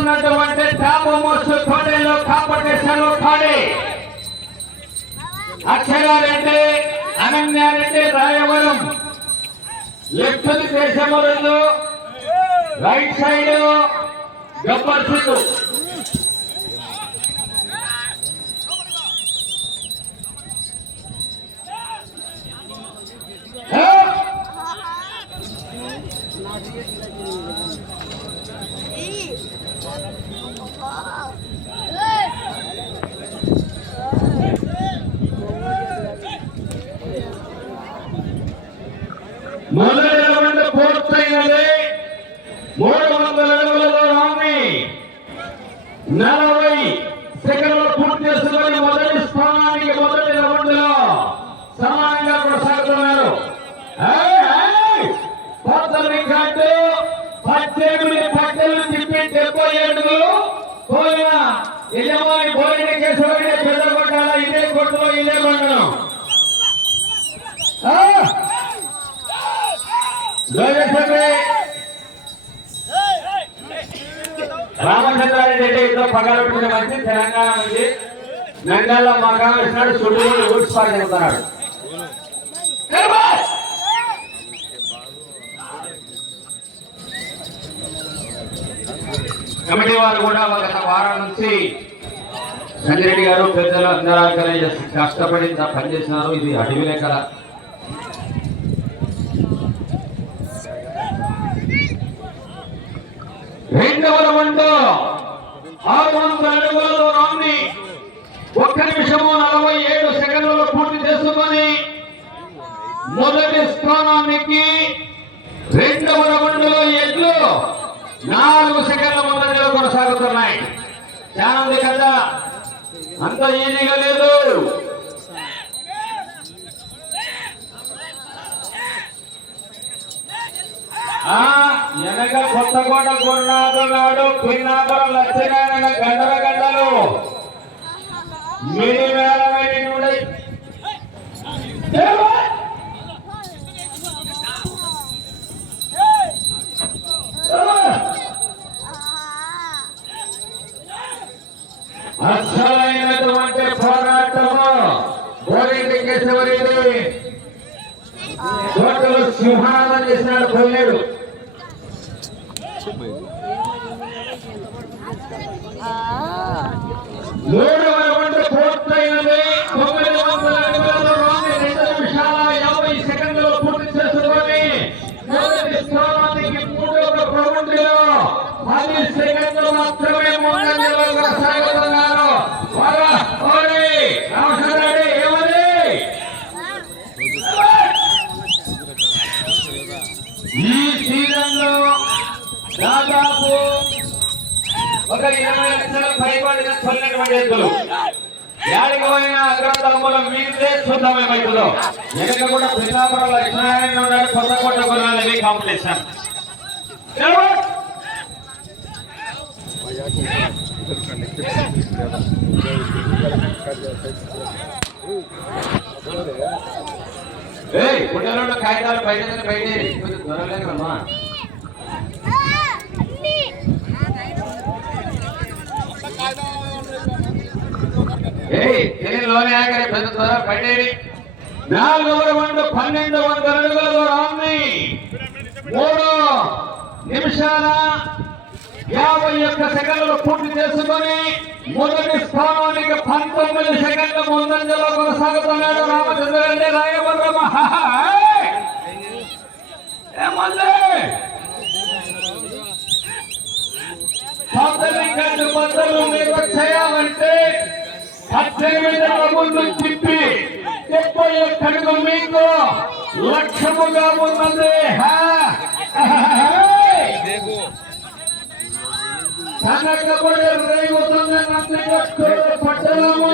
చేస్తున్నటువంటి top most కోటలో competition లో ఖాళీ Akshara Reddy Ananya Reddy Rayavaram left దేశములు right side Gabbar Singh మొదటి రౌండ్ పూర్తయినది 300 అడుగుల దూరాన్ని 40 సెకండ్లు పూర్తి చేసుకుని మొదటి స్థానానికి మొదటి రౌండ్ లో సమానంగా కొనసాగుతున్నారు. 18 పట్టెలు తిప్పి 70 అడుగులు పోయిన యజమాని బోరిని కేశవరెడ్డి పెద్దగొట్టాల ఇదే కొట్టులో ఇదే బండను రామచంద్రారెడ్డి పగలబెట్టిన మంచి తెలంగాణ నుంచి నంద్యాల మా కాంగ్రెస్ చుట్టూ ఓట్స్ పాల్గొంటున్నాడు. కమిటీ వారు కూడా గత వారం నుంచి సంజయరెడ్డి గారు పెద్దలు అందరూ కష్టపడి పనిచేసినారు. ఇది అడవి లెక్కల రెండవ రౌండ్ 600 అడుగుల దూరాన్ని 1 నిమిషము 47 సెకండ్లలో పూర్తి చేసుకొని మొదటి స్థానానికి రెండవ రౌండ్ లో ఎడ్లు 4 సెకండ్ల ముందంజలో కొనసాగుతున్నాయి. చాలా కదా, అంత ఈజీగా లేదు. వెనక కొత్తకోట గురునాథుడు నాడు పిన్నాపురం లక్ష్మీనారాయణ గంటల గంటలు మిడి వేల వేడి అసలైనటువంటి పోరాటము బోరెడ్డి కేశవరెడ్డి కోటలో సింహానాదం చేసినాడు. పోలేడు మూడవ రౌండ్ పూర్తయినది. 900 అడుగుల దూరాన్ని 2 నిమిషాల 50 సెకండ్లలో పూర్తి చేసుకొని మొదటి స్థానానికి మూడవ రౌండ్ లో 10 సెకండ్లు మాత్రమే ముందంజలో కొనసాగుతున్నారు. రామచంద్రారెడ్డి ఏమని ఈ సీజన్ లో దాదాపు ఒక 20 లక్షల పైబడిన కొన్నటువంటి ఎద్దులు ఏడికి పోయినా అగ్రతాంబూలం మీదే చూద్దాం ఏమవుతుందో. వెనక కూడా పిఠాపురం లక్ష్మీనారాయణ ఉన్నాడు. కొత్తకోట గురునాథుడి కాంపిటీషన్ పుట్టలో కాగితాలు బయట దొరలేకమ్మా. లోనే ఆగరే పెద్ద త్వర పడేది. 4వ రౌండ్ 1200 అడుగుల దూరాన్ని 3 నిమిషాల 51 సెకండ్లు పూర్తి చేసుకొని మొదటి స్థానానికి 19 సెకండ్ల ముందంజలో కొనసాగుతున్నాడు రామచంద్రారెడ్డి రాయవరం. బద్దలు నిర్వహించాలంటే 18 ముందు తిప్పి 70 అడుగు మీకు లక్ష్యముగా ఉన్నది. కనకబడి రేగుతుంది నందికొట్టు పట్టణము.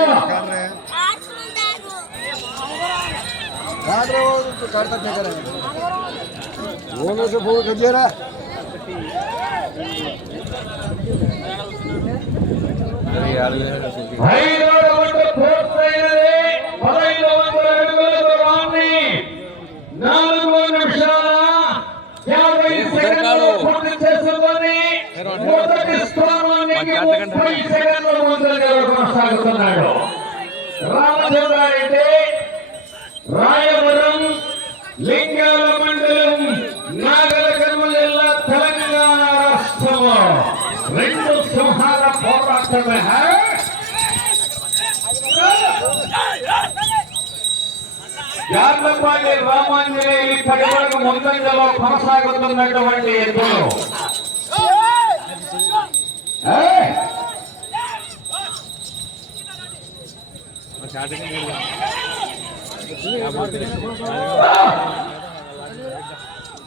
మొదటి స్థానం 30 సెకండ్ల ముందంజలో కొనసాగుతున్నాడు. రామచంద్రారెడ్డి రాయవరం లింగాల మండలం నాగరకర్నూలు జిల్లా తెలంగాణ రాష్ట్రంలో 2 సింహాల పోరాటమే. యార్లపాటి రామాంజనేయులు 10 వరకు ముందంజలో కొనసాగుతున్నటువంటి ఎద్దులు.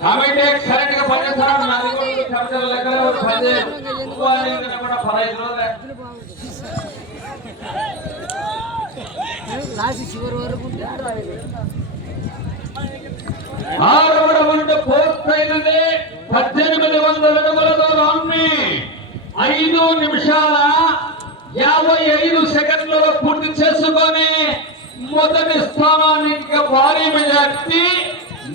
కాబట్టి కరెక్ట్ గా పనిచేస్తాను. నాది కూడా లెక్కలు 15 6వ రౌండ్ పూర్తయినది. 1800 అడుగులతో రౌండ్ని 5 నిమిషాల 55 సెకండ్లలో పూర్తి చేసుకొని మొదటి స్థానానికి భారీ మెజార్టీ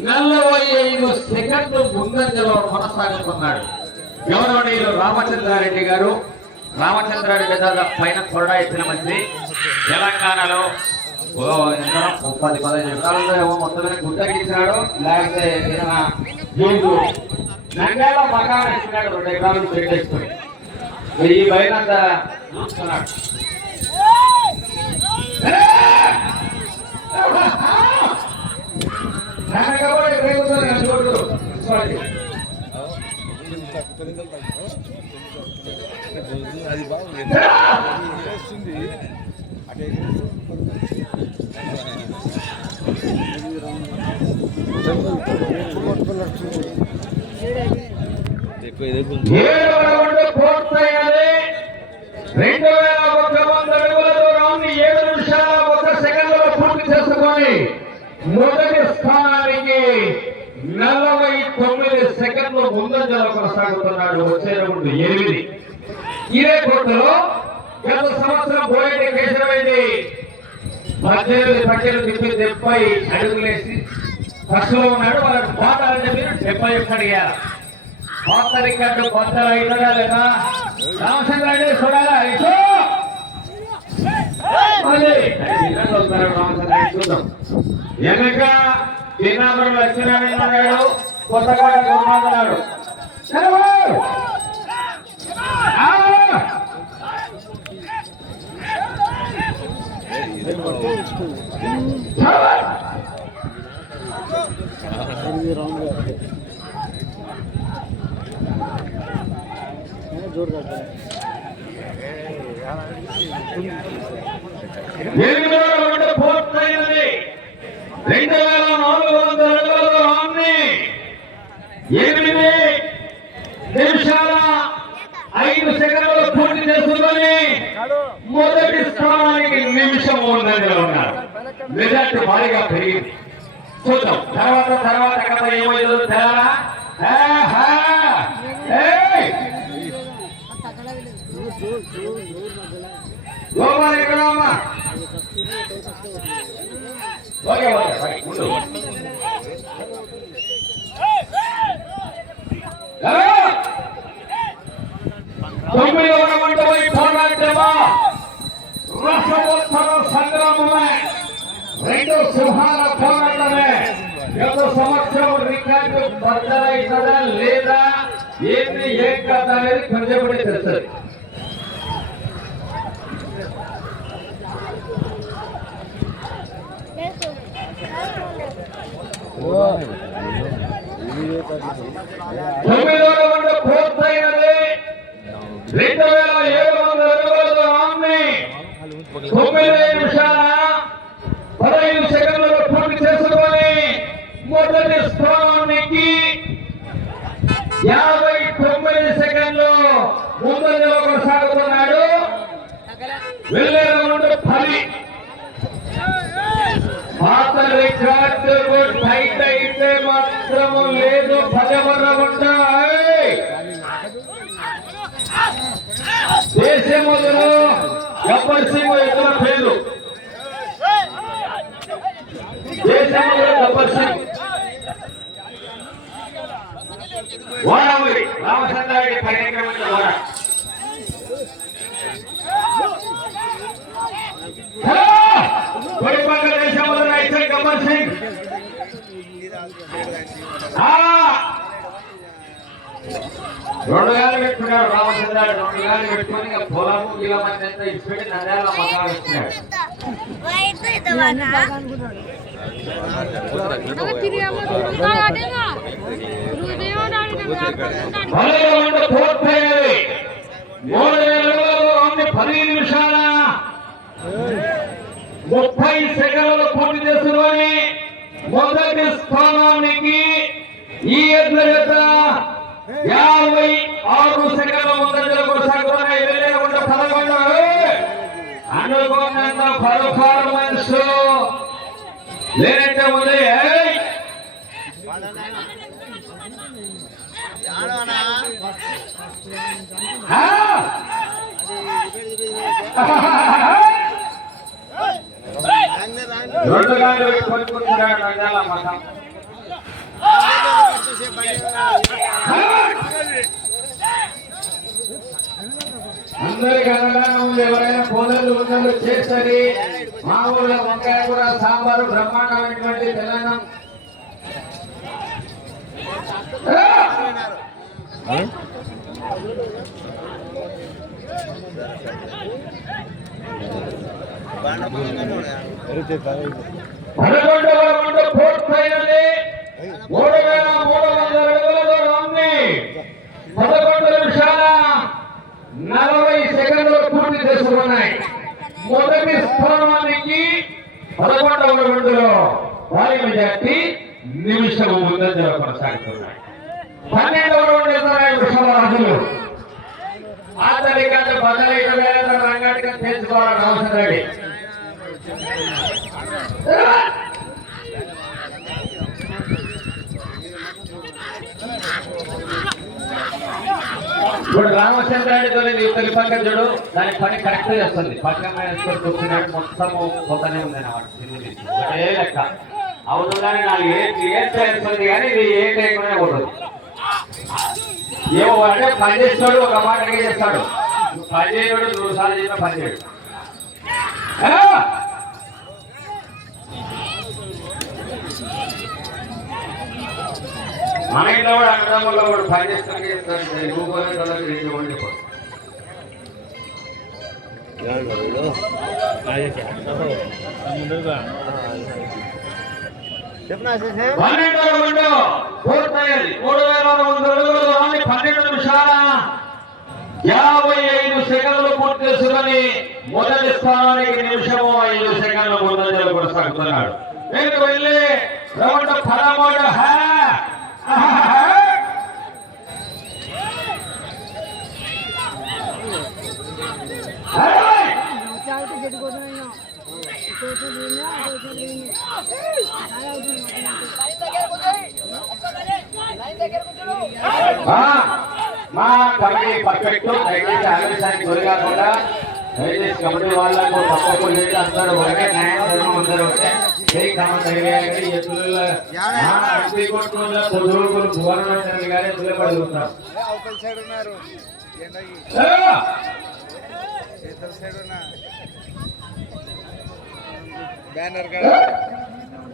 45 సెకండ్లు ముందంజలో కొనసాగుతున్నాడు. గౌరవనీయులు రామచంద్రారెడ్డి గారు. రామచంద్రారెడ్డి దాదాపు పైన కొరడా ఎత్తిన మంత్రి. తెలంగాణలో 10-15 నిమిషాలలో ఏమో మొత్తమే గుట్టకిచ్చినాడు. లేకపోతే నంద్యాల మకాన్ ఇచ్చినాడు. 2 ఎకరాలు పెట్టేసుకుని ఈ పైన చూస్తున్నాడు. అది బాగుంది. పూర్తయినది. 2100 అడుగులతో రౌండ్ 7 నిమిషాల 1 సెకండ్లలో పూర్తి చేసుకొని మొదటి స్థానానికి 49 సెకండ్లు ముందంజలో కొనసాగుతున్నాడు. వచ్చే రౌండ్ 8. ఇదే కోర్టులో గత సంవత్సరం బోరెడ్డి కేశవరెడ్డి 18 పట్టెలు తిప్పి 70 అడుగులేసి ఫస్ట్లో ఉన్నాడు. వాళ్ళకి పోతారని చెప్పి 71 అడిగారు. పాత రికార్డు బద్దలు అవుతుందా లేదా? రామచంద్రారెడ్డి చూడాలా? రామచంద్రారెడ్డి చూద్దాం. వెనక తిన్నాపురం లక్ష్మీనారాయణ ఉన్నాడు. కొత్తగూడ గురునాథ్ ఉన్నాడు. పూర్తయినది. 2400 అడుగులతో రౌండ్ని 8 నిమిషాల 5 సెకండ్లు పూర్తి చేసుకొని మొదటి స్థానానికి నిమిషం ముందంజలో ఉన్నారు. మెజార్టీ భారీగా పెరిగింది. చూద్దాం తర్వాత కథ ఏమైందో తెలా. గోపాల్ ఇక్కడ ఓకే ముందు 9వ రౌండ్ పోరాటమా రసవత్తర సంగ్రామమే. 2 సింహాల పోరాటమే. గత సంవత్సరం రికార్డు బద్దలైతుందా లేదా ఏంటి ఏం కథ అనేది కొంచెంపడి తెలుస్తుంది. పూర్తయినది. 2700 అడుగులతో రౌండ్ని 9 నిమిషాల 15 సెకండ్లలో పూర్తి చేసుకొని మొదటి స్థానానికి 59 సెకండ్లు ముందంజలో కొనసాగుతున్నాడు. వెళ్ళే రౌండ్ 10. పాత రికార్డు టైట్ అయితే మాత్రము లేదు. 10వ రౌండ్ దేశములో గబ్బర్ సింగ్ ఎదుర పేరు. దేశములో గబ్బర్ సింగ్ వాడమూరి రామచంద్రారెడ్డి 10 వాడ కుమార్ సింగ్ రెండు వేలు పెట్టుకున్నాడు రామచంద్రాడు. 2 వేలు పెట్టుకుని పొలము ఇలా మంది ఎంత ఇచ్చిపెట్టి నంద్యాల మకాలు ఇచ్చినాడు. పూర్తయినది 10 నిమిషాల 30 సెకండ్లు పూర్తి చేసుకొని మొదటి స్థానానికి ఈ ఎడ్ల జత 56 సెకండ్ల ముందంజలో కొనసాగుతున్నాయి. 11 అనుకున్నంత పర్ఫార్మెన్స్ లేనంటే ఉంది. రెండు గాలు కొనుక్కుంటున్నాడు నంద్యాల మఠం. అందరికి అనగానే ఉంది. ఎవరైనా పోదలు ఉన్నలు చేస్తుంది. మా ఊళ్ళో వంకాయ కూర సాంబారు బ్రహ్మాండమైనటువంటి తెలంగాణ. పూర్తయినది 3300 అడుగులతో ఉంది. 11 నిమిషాల 40 సెకండ్లు పూర్తి చేసుకున్నాయి. మొదటి స్థానానికి 11వ రౌండ్లో భారీ మెజార్టీ నిమిషము ముందంజలో కొనసాగుతున్నాయి. 12వ రౌండ్ ఎదురాయి వృషభరాజులు. అతని కంటే బదలైన వేల రంగాటిగా తెలుసుకోవాలని అవసరం రెడీ. ఇప్పుడు రామచంద్రాడితో ఇతని పక్కన చూడు, దాని పని కరెక్ట్ చేస్తుంది. పక్కన వేసుకొని కూర్చున్నాడు, మొత్తము పోతానే ఉంది అన్నమాట. ఒకటే లెక్క అవును కానీ నాకు ఏం చేస్తుంది కానీ ఇది ఏ టైంలోనే పోతుంది. ఏమో అంటే పని చేస్తాడు, ఒక మాట చేస్తాడు. పని చేయడు, 2 సార్లు చెప్పినా పని చేయడు. మన ఇంట్లో కూడా అన్నదమ్ముల్లో కూడా పని చేస్తానికి చెప్తారు. రూపాయలు తొలగి 2 వండిపోతారు. 12వ రౌండ్ పూర్తయ్యేది. 3600 అడుగులు 12 నిమిషాల 55 సెకండ్లు పూర్తి చేసుకుని మొదటి స్థానానికి నిమిషము 5 సెకండ్ల ముందంజలో కొనసాగుతున్నాడు. వెనుక వెళ్ళి రౌండ్ 13 మా కమిటీ పర్ఫెక్ట్. దయచేసి ఆవేశానికి గురి కాకుండా దయచేసి కమిటీ వాళ్ళకు తప్పకు లేదు. అందరూ ఒకటే న్యాయం ధర్మం అందరూ ఒకటే.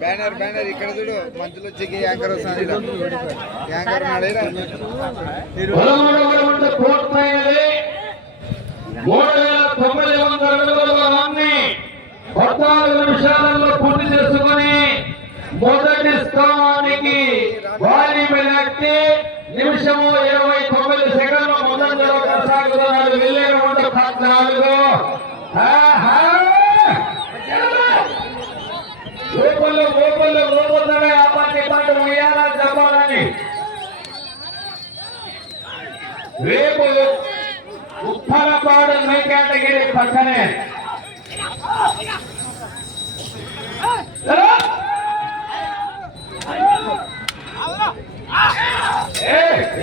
బ్యానర్ బ్యానర్ ఇక్కడ చూడు, మధ్యలో వచ్చి యాంకర్ వస్తుంది. యాంకర్ ఉన్నాడు. 14 నిమిషాలలో పూర్తి చేసుకుని మొదటి స్థానానికి భారీ మెజార్టీ నిమిషము 29 సెకండ్లు ముందంజలో కొనసాగుతున్నాడు. వెళ్ళేరు 14 లోపలే ఆ పార్టీ పాటు ఉయ్యాలా చెప్పాలని. రేపు ఉప్పలపాడు మై కేటగిరీ పక్కనే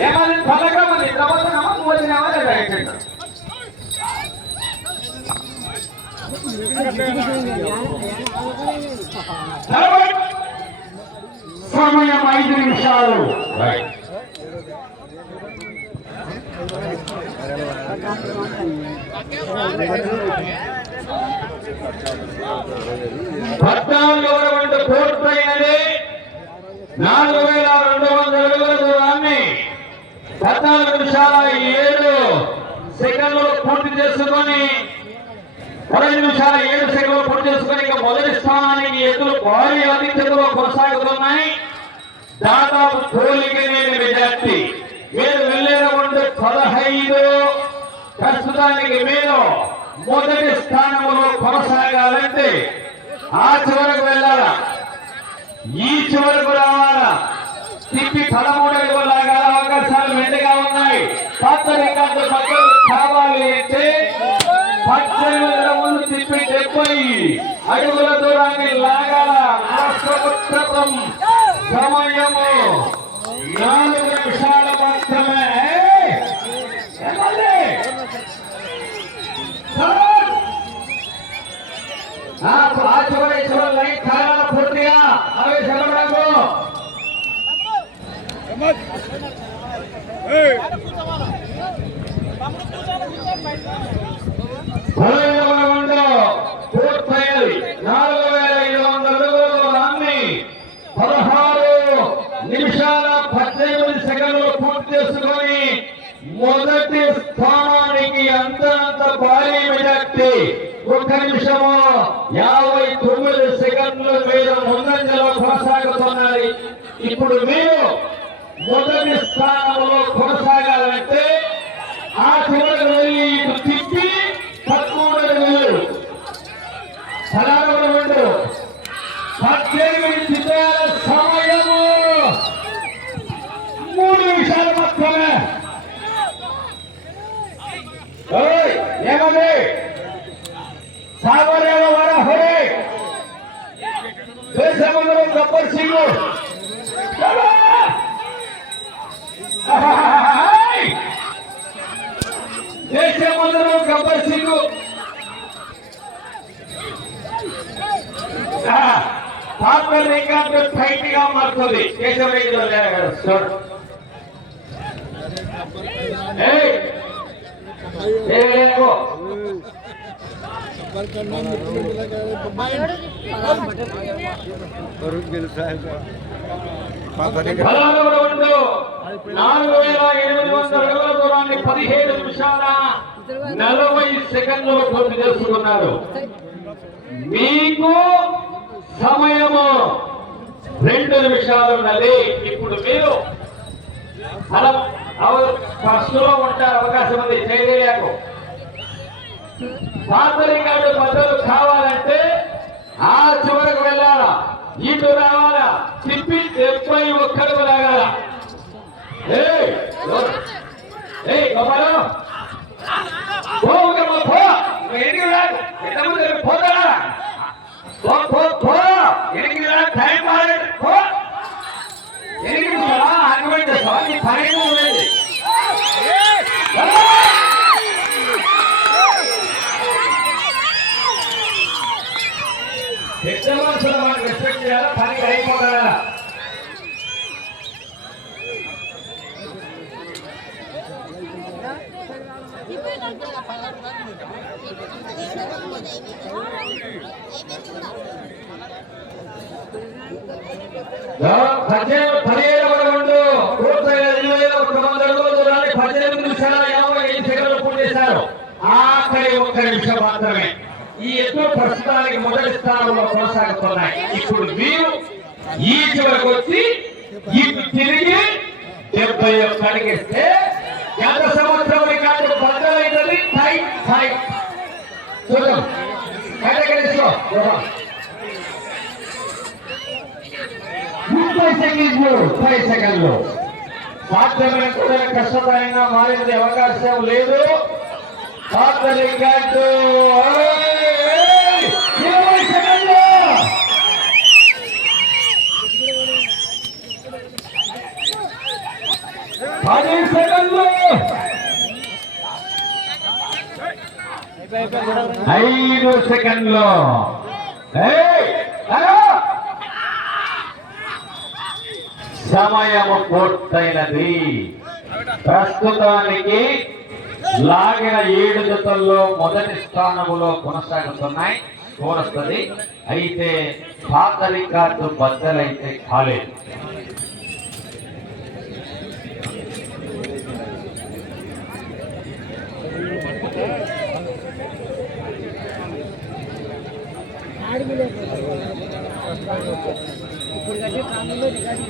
ఏమని పలకమని ప్రవర్తనమా మోసినామా లేదా? సమయం 5 నిమిషాలు. పూర్తయినది 4200 అడుగుల దూరాన్ని 14 నిమిషాల 7 సెకండ్లు పూర్తి చేసుకొని 15 నిమిషాల 7 సెకండ్లు పూర్తి చేసుకొని ఇక మొదటి స్థానానికి ఎద్దులు భారీ ఆధిక్యతలో కొనసాగుతున్నాయి. దాదాపు పోలికి లేని మెజార్టీ. మీరు వెళ్ళేలా ఉంటే 15. ప్రస్తుతానికి మీరు మొదటి స్థానంలో కొనసాగాలంటే ఆ చివరకు వెళ్ళాలా, ఈ చివరకు రావాలా, తిప్పి 13 అడుగులు లాగాల అవకాశాలు మెండుగా ఉన్నాయి. కొత్త రికార్డు బద్దలు కావాలి అంటే 18 అడుగులు తిప్పి 70 అడుగుల దూరాన్ని లాగాల. రాష్ట్రం సమయము 4 నిమిషాలు మాత్రమే. లైన్ కాలాల పూర్తిగా ఆవేశపడకు. 4500 అడుగులు 16 నిమిషాల 18 సెకండ్లు పూర్తి చేసుకొని మొదటి స్థానానికి అంతంత భారీ మెజార్టీ. 1 నిమిషము 59 సెకండ్లు మీరు ముందంజలో కొనసాగుతున్నారు. ఇప్పుడు మీరు మొదటి స్థానంలో కొనసాగాలంటే ఆ చివరికి వెళ్ళి ఇటు తిప్పి 13 అడుగులు 16 18 చిత్రాల సమయము 3 నిమిషాలు మాత్రమే. ఏమది సాగరేవ వర హరే దేశమందరూ గబ్బర్ సింగ్ దేశమందరూ గబ్బర్ సింగ్ పాత్ర రికార్డు టైట్ గా మారుతుంది. కేశవరెడ్డి దూరాన్ని 17 నిమిషాల 40 సెకండ్లు పూర్తి చేసుకున్నారు. మీకు సమయము 2 నిమిషాలు ఉన్నది. ఇప్పుడు మీరు ఫస్ట్ లో ఉంటారు, అవకాశం ఉంది. చేయలేకు పాత రికార్డు బద్దలు కావాలంటే ఆ చివరకు వెళ్ళాలా, ఇటు రావాలా, తిప్పి 71 అడుగులు లాగాల. టైం పెద్ద మనుషులు మనకు రెస్పెక్ట్ చేయాలా, పనికి అయిపోతారా? ఆఖరి 1 నిమిషం మాత్రమే. ఈ ఎద్దులు ప్రస్తుతానికి మొదటి స్థానంలో కొనసాగుతున్నాయి. ఇప్పుడు మీరు ఈ చివరకు వచ్చి ఇటు తిరిగి 71 అడిగిస్తే గత సంవత్సరం రికార్డు బద్దలైనది. చూద్దాం కేటగిరీస్ లో 30 సెకండ్లు సాధ్యమైన కూడా కష్టతరంగా మారింది. అవకాశం లేదు. పాత రికార్డు 20 సెకండ్లు. 10 సెకండ్లు. 5 సెకండ్లు. సమయం పూర్తయినది. ప్రస్తుతానికి లాగిన 7 జతల్లో మొదటి స్థానంలో కొనసాగుతున్నాయి. స్కోర్ వస్తుంది. అయితే పాత రికార్డు బద్దలైతే కాలేదు. ఇప్పుడు కట్టి కాలంలో రికార్డు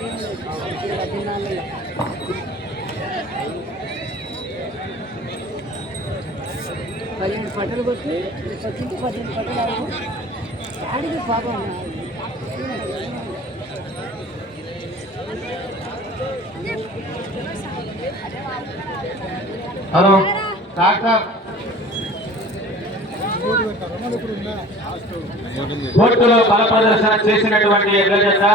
పదిహేను పట్టలు కొట్టి 15 పట్టలు ఆడు ఆడికి పాపం. హలో డాక్టర్ కోర్టులో బల ప్రదర్శన చేసినటువంటి ఎడ్ల జత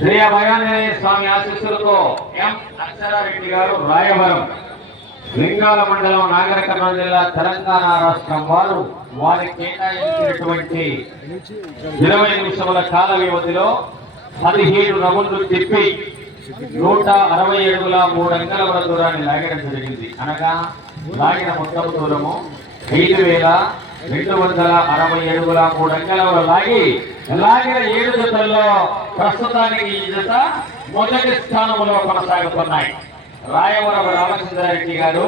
శ్రీ భయాంజనేయ స్వామి ఆశీస్సులతో ఎం అక్షరారెడ్డి గారు రాయవరం లింగాల మండలం నాగర కర్నూలు జిల్లా తెలంగాణ రాష్ట్రం వారు వారికి కేటాయించినటువంటి 20 నిమిషముల కాల వ్యవధిలో 17 రౌండ్లు తిప్పి 160 అడుగుల 3 అంగుళముల దూరాన్ని లాగడం జరిగింది. అనగా లాగిన మొత్తం దూరము 5260 అడుగుల 3 అంగుళములు లాగిన 7 జతల్లో ప్రస్తుతానికి ఈ జత మొదటి స్థానంలో కొనసాగుతున్నాయి. రాయవరం రామచంద్రారెడ్డి గారు,